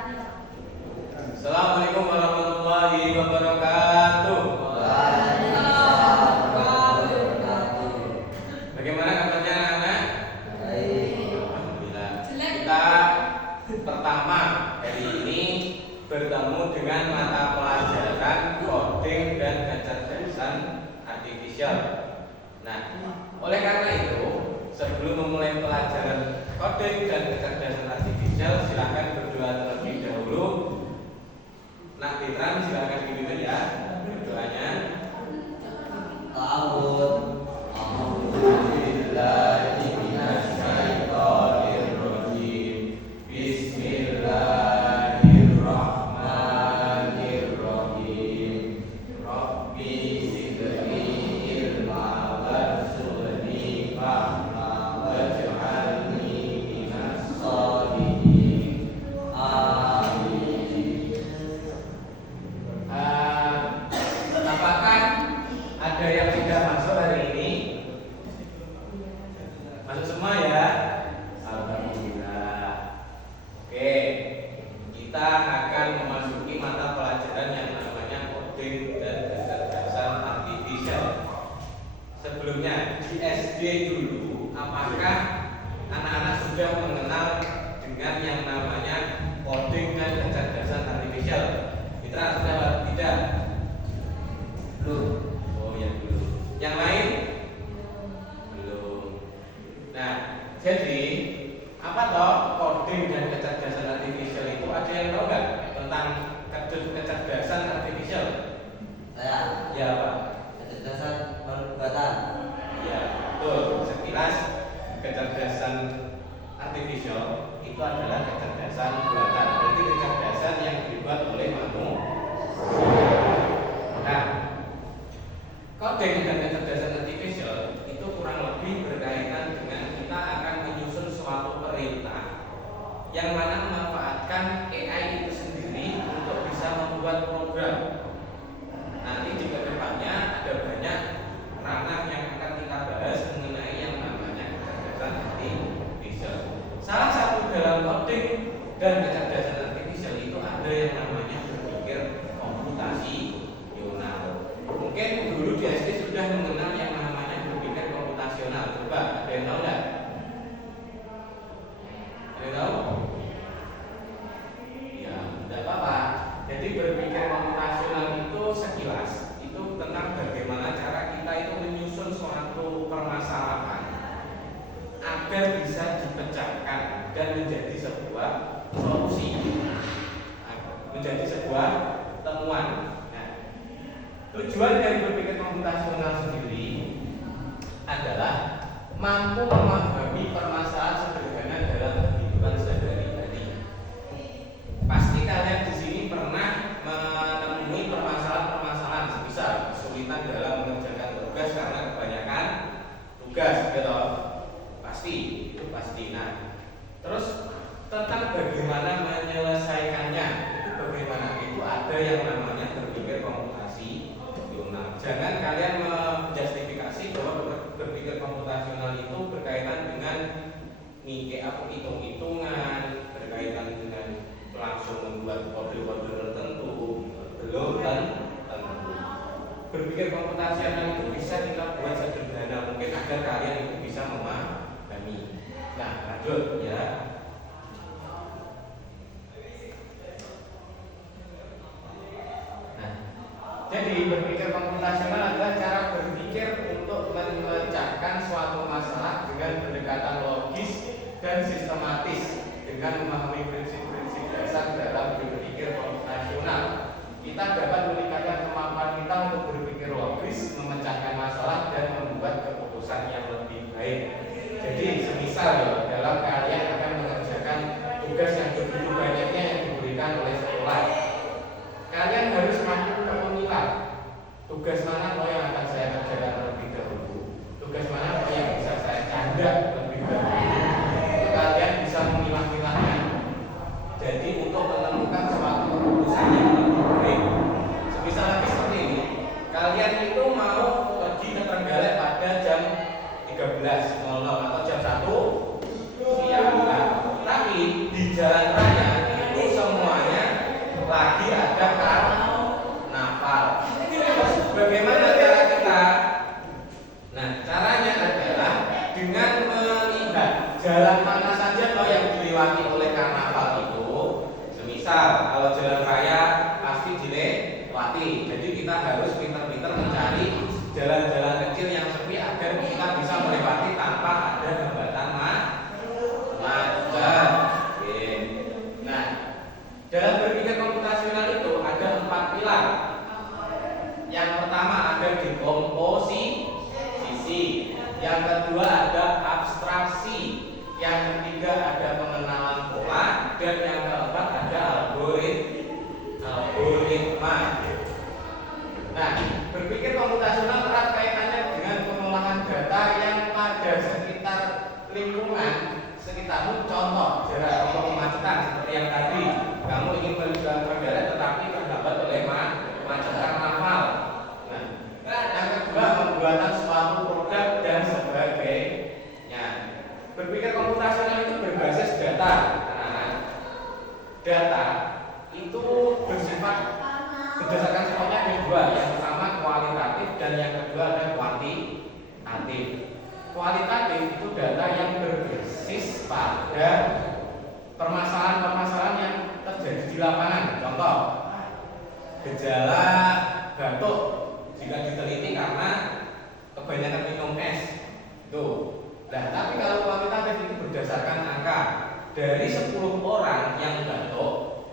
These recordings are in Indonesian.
Assalamualaikum warahmatullahi wabarakatuh. Bagaimana kabarnya anak-anak? Alhamdulillah. Kita pertama hari ini bertemu dengan mata pelajaran coding dan kecerdasan artifisial. Nah, oleh karena itu, sebelum memulai pelajaran coding dan kecerdasan artifisial, silakan berdoa terlebih dahulu. Nak Fitran, silakan dipimpin ya berdoanya. Sebelumnya di SD dulu, apakah anak-anak sudah mengenal dengan yang namanya coding dan kecerdasan artifisial? Mitra sudah atau tidak? Belum. Oh ya belum. Yang lain? Belum. Nah, jadi apa toh coding dan kecerdasan artifisial itu? Ada yang tahu nggak tentang kecerdasan artifisial? Saya. Ya Pak. Kecerdasan buatan. Ya, betul. Sekilas kecerdasan artifisial itu adalah kecerdasan buatan. Berarti kecerdasan yang dibuat oleh manusia. Nah, coding dan kecerdasan artifisial itu kurang lebih berkaitan dengan kita akan menyusun suatu perintah yang mana memanfaatkan AI itu sendiri untuk bisa membuat program. Nanti di kedepannya ada banyak ranah yang akan kita bahas mengenai yang namanya kecerdasan artifisial. Salah satu dalam coding dan kecerdasan artifisial itu ada yang namanya berpikir komputasional. Mungkin dulu di SD sudah mengenal yang namanya berpikir komputasional. Coba ada yang tahu nggak? Ada yang tahu? Ya, tidak apa-apa. Jadi berpikir komputasional itu sekilas itu tentang bagaimana cara kita itu menyusun suatu permasalahan agar bisa dipecahkan dan menjadi sebuah solusi, menjadi sebuah temuan. Nah, tujuan dari berpikir komputasional sendiri adalah mampu memahami permasalahan sederhana dalam kehidupan sehari-hari. Pasti kalian di sini pernah menemui permasalahan-permasalahan semisal kesulitan dalam mengerjakan tugas karena kebanyakan tugas, gitu. Pasti, itu pasti. Nah, terus tentang bagaimana menyelesaikannya, itu bagaimana? Itu ada yang namanya berpikir komputasional. Jangan kalian menjustifikasi bahwa berpikir komputasional itu berkaitan dengan hitung-hitungan, berkaitan dengan langsung membuat kode-kode tertentu. Belum tentu. Berpikir komputasional itu bisa kita buat sederhana mungkin agar kalian itu bisa memahami. Nah, lanjut ya. Nah, jadi berpikir komputasional adalah cara berpikir untuk memecahkan suatu masalah dengan pendekatan logis dan sistematis dengan memahami prinsip-prinsip dasar dalam berpikir komputasional. Kita dapat meningkatkan kemampuan kita untuk berpikir logis, memecahkan masalah dan membuat keputusan yang lebih baik. Jadi semisal ya, dalam kalian akan mengerjakan tugas yang begitu banyaknya yang diberikan oleh sekolah, kalian harus mampu memilah tugas mana yang akan saya kerjakan terlebih dahulu, tugas mana yang bisa saya canda lebih dahulu. Kalian bisa memilah-milahnya. Jadi untuk menemukan suatu keputusan yang lebih baik. Semisal lagi seperti ini, kalian itu mau pergi ke Trenggalek pada jam 13.00 atau jam 1 siang. Nah, tapi di jalan raya itu semua Misal kalau jalan raya pasti dilewati, jadi kita harus pintar-pintar mencari jalan-jalan kecil yang sepi agar kita bisa melewati tanpa ada hambatan macet. Oke. Nah, dalam berpikir komputasional itu ada 4 pilar. Yang pertama ada dekomposisi, yang kedua ada abstraksi, yang ketiga ada pengenalan pola, dan yang keempat ada algoritma. Nah, berpikir komputasional erat kaitannya dengan pengolahan data yang pada sekitar lingkungan sekitarmu. Contoh, jarak atau kemacetan seperti yang tadi, kamu ingin berjalan Trenggalek tetapi terhambat oleh macet karnaval. Nah, yang kedua pembuatan suatu produk dan sebagainya. Berpikir komputasional itu berbasis data. Nah, data itu bersifat berdasarkan sifatnya ada dua. Yang pertama kualitatif dan yang kedua ada kuantitatif. Kualitatif itu data yang berbasis pada permasalahan-permasalahan yang terjadi di lapangan. Contoh, gejala batuk jika diteliti karena kebanyakan minum es. Tuh. Nah, tapi kalau kuantitatif itu berdasarkan angka. Dari 10 orang yang batuk,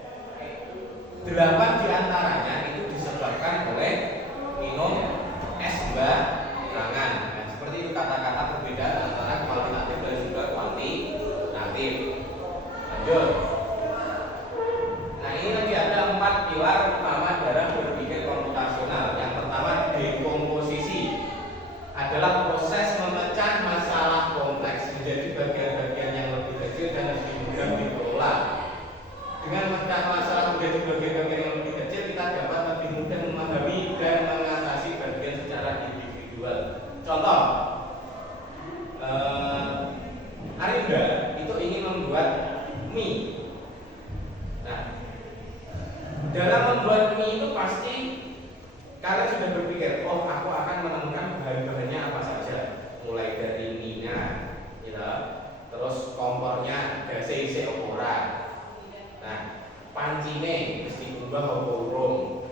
8 diantaranya itu disebabkan oleh minum es sembarangan. Nah, seperti itu kata-kata perbedaan antara kualitatif dan juga kuantitatif. Lanjut. Nah, ini lagi ada 4 pilar utama dalam berpikir komputasional. Yang pertama dekomposisi adalah proses memecah masalah kompleks menjadi bagian-bagian yang lebih kecil dan lebih mudah dikelola. Dengan memecah masalah menjadi bagian-bagian yang lebih kecil, kita dapat lebih mudah memahami dan mengatasi bagian secara individual. Contoh, Arinda itu ingin membuat mie. Nah, dalam membuat mie itu pasti kalian sudah berpikir, oh aku akan menemukan bahan-bahannya apa saja, mulai dari minyak, gitu, terus kompornya gasnya isi ora. Nah, pancine mesti ubah apa urung,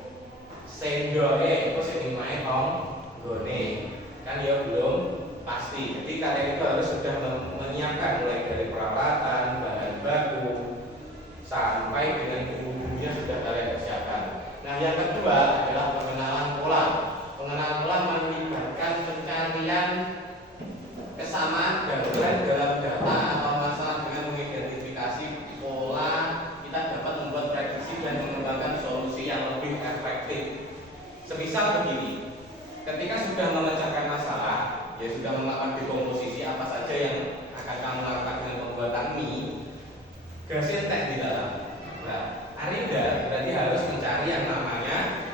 sendoke itu sing dimae gone, kan ya belum pasti. Jadi kalian itu harus sudah menyiapkan mulai dari peralatan, bahan baku, sampai dengan bumbu-bumbunya sudah kalian persiapkan. Nah, yang kedua adalah pengenalan pola. Pengenalan pola melibatkan pencarian kesamaan dan tren dalam data atau masalah dengan mengidentifikasi pola. Kita dapat membuat prediksi dan mengembangkan solusi yang lebih efektif. Semisal begini, ketika sudah memecahkan masalah, ya sudah melakukan dekomposisi apa saja yang akan kamu lakukan dengan pembuatan mie, gasnya teh di dalam. Nah, Arinda berarti harus mencari yang namanya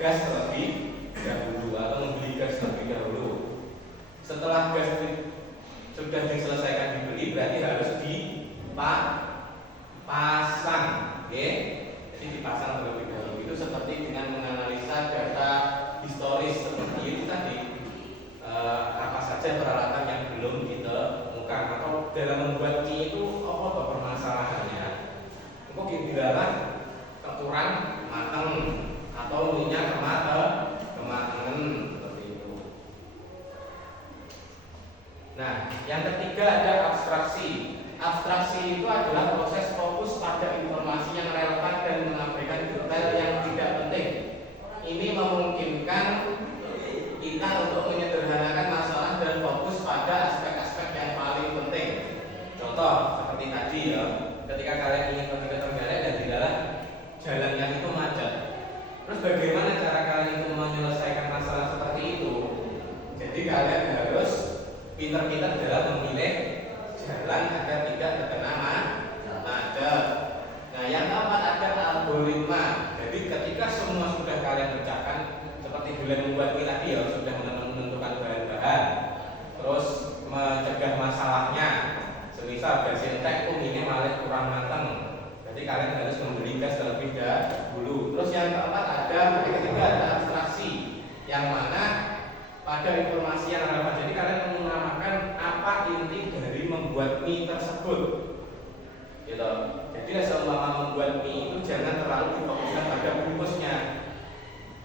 gas terlebih dahulu atau membeli gas terlebih dahulu. Setelah gas sudah diselesaikan dibeli, berarti harus dipasang, oke? Jadi dipasang terlebih dahulu. Itu seperti dengan menganalisa data historis seperti itu tadi. Apa saja peralatan yang belum ditemukan atau dalam membuat mie itu apa permasalahannya? Kok dibilang kekurang mateng atau minyak kematangan seperti itu. Nah, yang ketiga ada abstraksi. Abstraksi itu adalah proses fokus pada informasi yang relevan dan mengabaikan detail yang tidak penting. Ini memungkinkan kita untuk menyederhanakan masalah dan fokus pada aspek-aspek yang paling penting. Contoh seperti tadi ya, ketika kalian ingin pergi ke Trenggalek dan di dalam jalan yang itu macet, terus bagaimana cara kalian itu menyelesaikan masalah seperti itu? Jadi kalian harus pintar-pintar dalam memilih jalan agar tidak terkena macet. Nah, yang keempat ada algoritma. Jadi ketika semua sudah kalian pecahkan, seperti kalian membuat mie tadi ya, sudah menentukan bahan-bahan, terus mencegah masalahnya. Semisal gas entek itu minyak malah kurang matang, jadi kalian harus membeli gas terlebih dahulu. Terus yang keempat ada, ketiga ada abstraksi, yang mana pada informasi yang relevan. Jadi kalian menamakan apa inti dari membuat mie tersebut. seumpama membuat mie itu jangan terlalu difokuskan pada bungkusnya.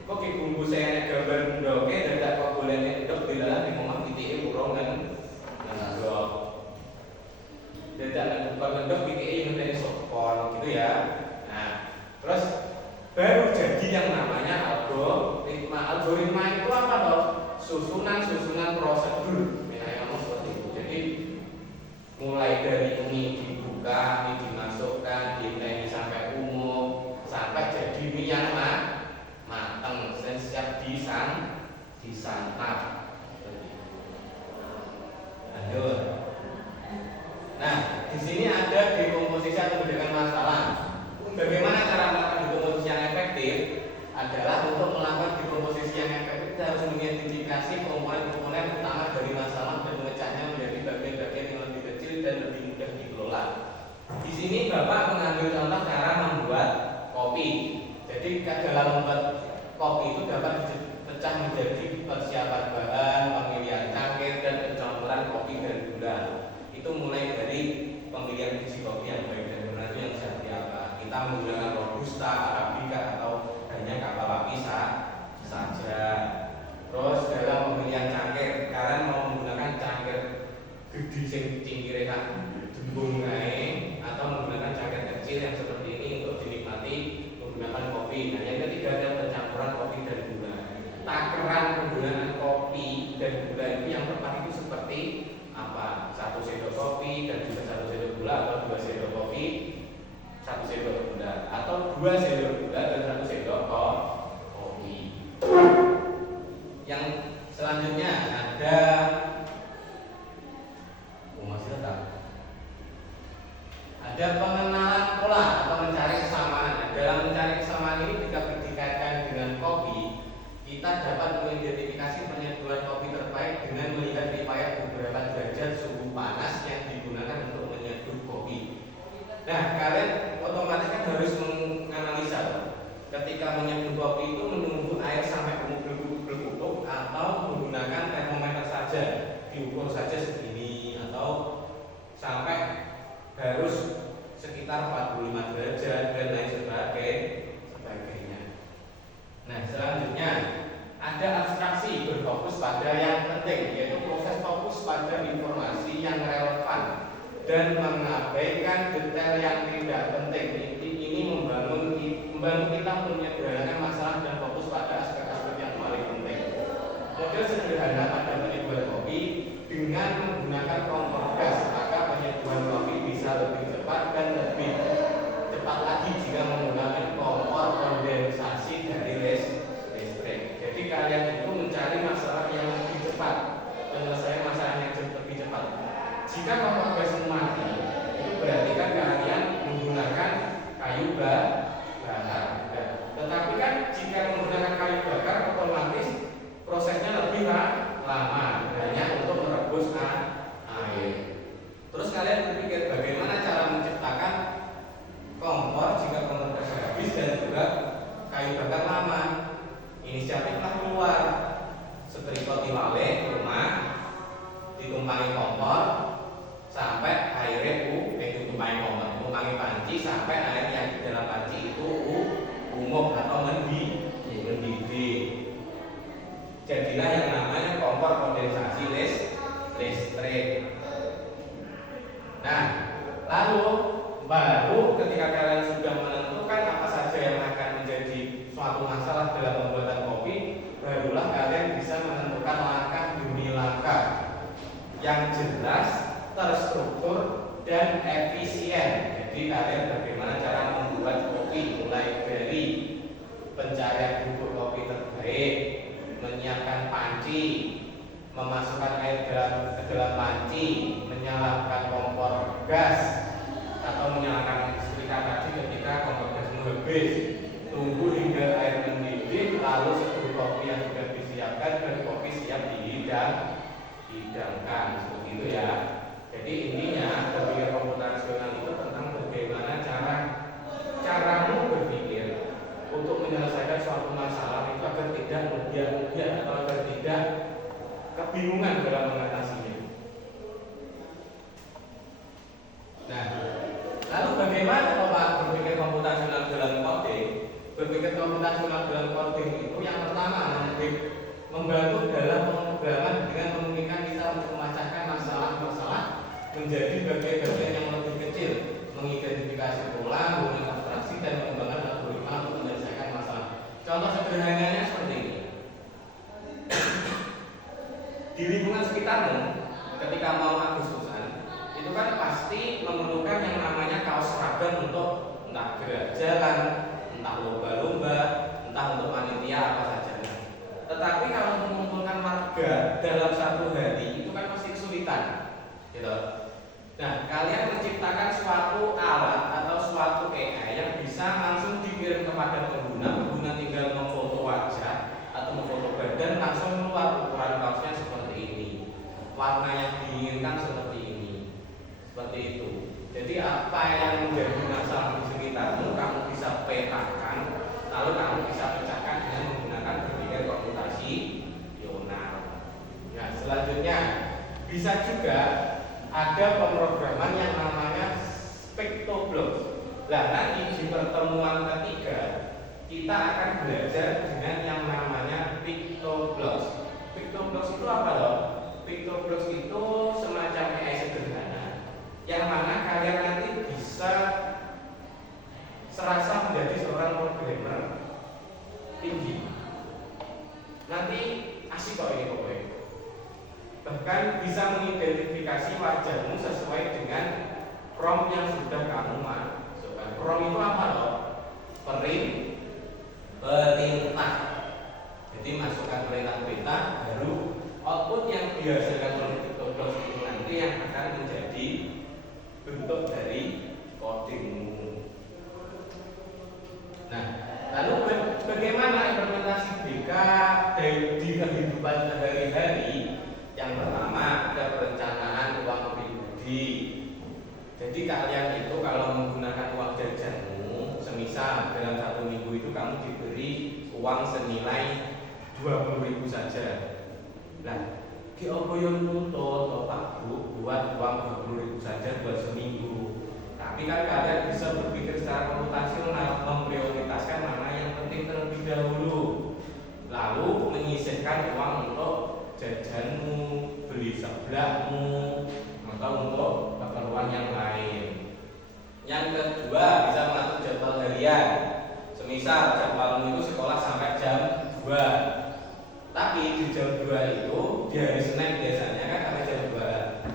Kok ki bungkus saya nek gambar ndoke dadak kok golek ndok dilalah ning omah pitike urung kan ndok. Dadak nek buka ndok pitike yang ngenteni sopon gitu ya. Nah, terus baru jadi yang namanya algoritma. Algoritma itu apa toh? Susunan prosedur. Nah, ngomong seperti itu. Jadi mulai dari mie dibuka, mie dimasukkan, diinteni sampai umum, sampai jadi mie yang mateng dan siap disantap. Lanjut. Nah, di sini ada dekomposisi atau pembedakan masalah. Bagaimana cara melakukan dekomposisi yang efektif? Adalah untuk melakukan dekomposisi yang efektif kita harus mengidentifikasi komponen-komponen utama dari masalah dan memecahnya menjadi bagian-bagian yang lebih kecil dan lebih mudah dikelola. Di sini Bapak mengambil contoh cara membuat kopi. Jadi dalam membuat kopi itu dapat dipecah menjadi persiapan bahan, pemilihan cangkir, dan pencampuran kopi dan gula. Itu mulai dari pemilihan biji kopi yang baik dan benar itu yang seperti apa. Kita menggunakan robusta, arabica atau hanya kapal api saja. Terus dalam pemilihan cangkir, kalian mau menggunakan cangkir gede sing cingkire kan dembung ae atau menggunakan cangkir kecil yang seperti ini untuk dinikmati menggunakan kopi. Nah, yang ketiga ada pencampuran kopi dan gula. Takaran penggunaan kopi dan gula itu yang tepat itu seperti apa? 1 sendok kopi dan juga 1 sendok gula, atau 2 sendok kopi 1 sendok gula, atau 2 sendok gula dan 1 sendok kopi. Yang selanjutnya ada masih tetap ada pengenalan pola atau mencari kesamaan. Nah, dalam mencari kesamaan ini jika dikaitkan dengan kopi, kita dapat mengidentifikasi penyeduhan kopi terbaik dengan melihat riwayat beberapa derajat suhu panas yang digunakan untuk menyeduh kopi. Nah, kalian otomatis kan harus menganalisa ketika menyeduh kopi itu menunggu air sampai berkutuk atau menggunakan termometer saja, diukur saja segini, atau sampai harus sekitar 45 derajat dan lain sebagainya. Nah, selanjutnya ada abstraksi berfokus pada yang penting, yaitu proses fokus pada informasi yang relevan dan mengabaikan detail yang tidak penting. Ini membantu kita menyederhanakan masalah dan fokus pada aspek-aspek yang paling penting. Model sederhana pada penyeduhan kopi dengan menggunakan kompor gas, maka penyeduhan kopi bisa lebih cepat dan lebih cepat lagi jika menggunakan kompor kondensasi dari listrik. Jadi kalian itu mencari masalah yang lebih cepat, menyelesaikan masalah yang lebih cepat. Jika kompor gas mati, itu berarti kan kalian menggunakan kayu bakar. Tetapi kan jika menggunakan kayu bakar, otomatis prosesnya lebih lama, hanya untuk merebus air. Terus kalian berpikir bagaimana cara menciptakan kompor jika kompor gas habis dan juga kayu bakar lama. Inisiatiflah keluar, setrika tiwale rumah, ditumpangi kompor sampai airnya ditumpangi kompor, ditumpangi panci sampai air yang di dalam panci itu umum atau mendidih. Jadilah yang namanya kompor kondensasi listrik. Nah, lalu baru ketika kalian sudah menentukan apa saja yang akan menjadi suatu masalah dalam pembuatan kopi, barulah kalian bisa menentukan langkah demi langkah yang jelas, terstruktur, dan efisien. Jadi kalian bagaimana cara membuat kopi, mulai dari pencarian bubuk kopi terbaik, menyiapkan panci, memasukkan air ke dalam panci, menyalakan kompor gas atau menyalakan setrika tadi ketika kompor gas habis, tunggu hingga air mendidih, lalu seduh kopi yang sudah disiapkan dan kopi siap dihidangkan, seperti itu ya. Jadi intinya berpikir komputasional itu tentang bagaimana caramu berpikir untuk menyelesaikan suatu masalah itu agar tidak mudah atau agar tidak kebingungan dalam mengatasinya. Nah, lalu bagaimana Pak jalan-jalan, entah lomba-lomba, entah untuk panitia apa saja. Tetapi kalau mengumpulkan warga dalam satu hari itu kan pasti kesulitan, gitu. Nah, kalian menciptakan suatu alat atau suatu AI yang bisa langsung dikirim kepada pengguna. Pengguna tinggal memfoto wajah atau memfoto badan, langsung keluar ukuran kaosnya seperti ini, warna yang diinginkan seperti ini, seperti itu. Jadi apa yang menjadi masalah di sekitarmu kamu bisa petakan, lalu kamu bisa pecahkan dengan menggunakan berpikir komputasional. Nah, selanjutnya bisa juga ada pemrograman yang namanya Pictoblocks. Nah, nanti di pertemuan ketiga kita akan belajar dengan yang namanya Pictoblocks. Pictoblocks itu apa loh? Pictoblocks itu semacam AI sederhana yang mana kalian nanti bisa serasa menjadi seorang programmer tinggi. Nanti asik kok ini pokoknya. Bahkan bisa mengidentifikasi wajahmu sesuai dengan prompt yang sudah kamu masukkan. Prompt itu apa loh? Perintah. Jadi masukkan perintah-perintah, baru output yang dihasilkan oleh Pictoblocks itu nanti yang akan menjadi bentuk dari codingmu. Nah, lalu bagaimana implementasi BK di kehidupan sehari-hari? Yang pertama ada perencanaan uang pribadi. Jadi kalian itu kalau menggunakan uang jajanmu, semisal dalam 1 minggu itu kamu diberi uang senilai 20.000 saja. Nah, ki opo yo nuntut to Pak Bu buat uang 20.000 saja buat seminggu. Tapi kan kalian bisa berpikir secara komputasional, memprioritaskan mana yang penting terlebih dahulu, lalu menyisihkan uang untuk jajanmu, beli seblakmu, atau untuk keperluan yang lain. Yang kedua, bisa mengatur jadwal harian. Semisal jadwalmu itu sekolah sampai jam 2. Tapi di jam 2 itu di hari Senin biasanya kan sampai jam 2.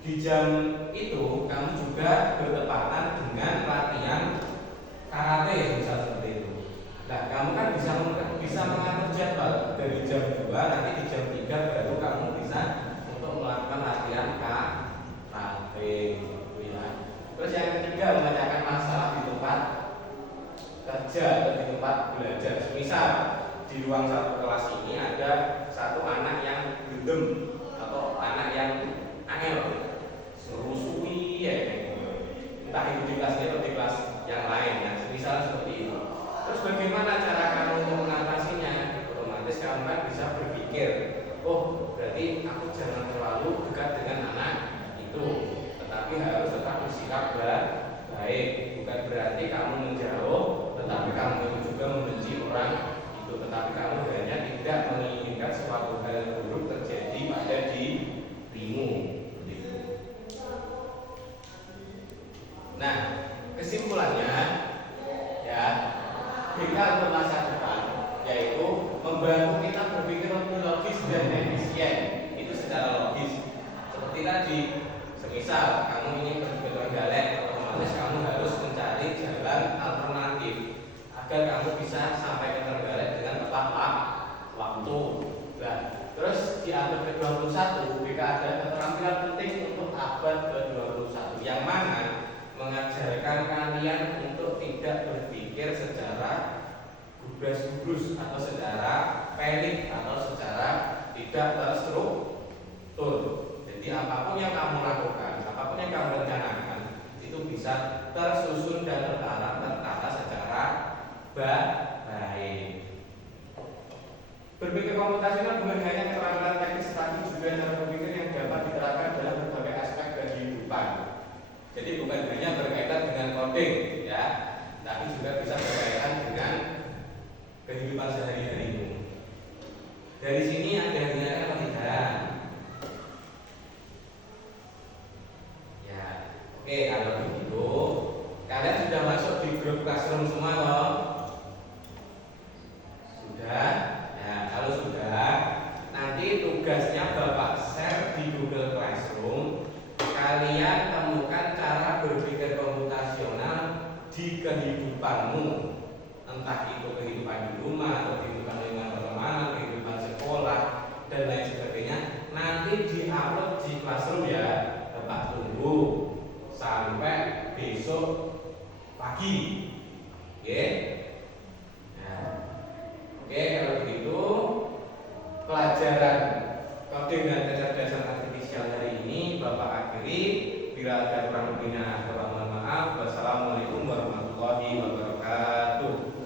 Di jam itu kamu juga bertepatan dengan latihan karate misal seperti itu. Nah, kamu kan bisa mengatur jadwal dari jam 2, nanti di jam 3 baru kamu bisa untuk melakukan latihan karate, ya. Terus yang ketiga, memecahkan masalah di tempat kerja atau di tempat belajar. Misal di ruang satu kelas ini ada satu anak yang gendem atau anak yang angel, serusui ya, entah itu di kelas ini atau di kelas yang lain. Nah, misal seperti itu. Terus bagaimana cara kamu untuk mengatasinya? Otomatis kamu kan bisa berpikir, oh berarti aku jangan terlalu dekat dengan anak itu, tetapi harus tetap bersikap baik. Bukan berarti kamu menjauh, tetapi kamu itu juga membenci orang itu, tetapi kamu hanya tidak menginginkan suatu hal yang buruk terjadi pada dirimu. Nah, kesimpulannya ya, BK untuk masa depan yaitu membantu kita berpikir lebih logis dan efisien. Itu secara logis. Seperti tadi, semisal kamu ingin pergi ke Trenggalek, otomatis kamu harus mencari jalan alternatif agar kamu bisa sampai ke Trenggalek dengan tepat waktu. Nah, terus di abad ke-21 BK ada keterampilan penting untuk abad ke-21 yang mana mengajarkan kalian untuk tidak berpikir secara gubras-gubrus atau secara pelik atau secara tidak terstruktur. Jadi apapun yang kamu lakukan, apapun yang kamu rencanakan, itu bisa tersusun dan tertata secara baik. Berpikir komputasional bukan hanya keterampilan teknis, tapi juga cara berpikir yang dapat diterapkan dalam berbagai aspek kehidupan. Jadi bukan hanya berkaitan dengan coding, ya, tapi juga bisa berkaitan dengan kehidupan sehari-harimu. Dari sini ada yang apa tidak? Ya, oke, kalau begitu kalian sudah masuk di grup Classroom semua toh? Sudah? Nah, kalau sudah, nanti tugasnya Bapak share di Google Classroom. Kalian temukan cara berpikir komputasional di kamu, entah itu kehidupan di rumah atau kehidupan dengan pertemanan, kehidupan sekolah dan lain sebagainya, nanti diupload di Classroom ya. Bapak tunggu sampai besok pagi. Oke. Nah, oke, kalau begitu pelajaran coding dan kecerdasan artifisial hari ini Bapak akhiri. Bila ada kurang lebihnya, Bapak mohon maaf. Wassalamualaikum warahmatullahi wabarakatuh.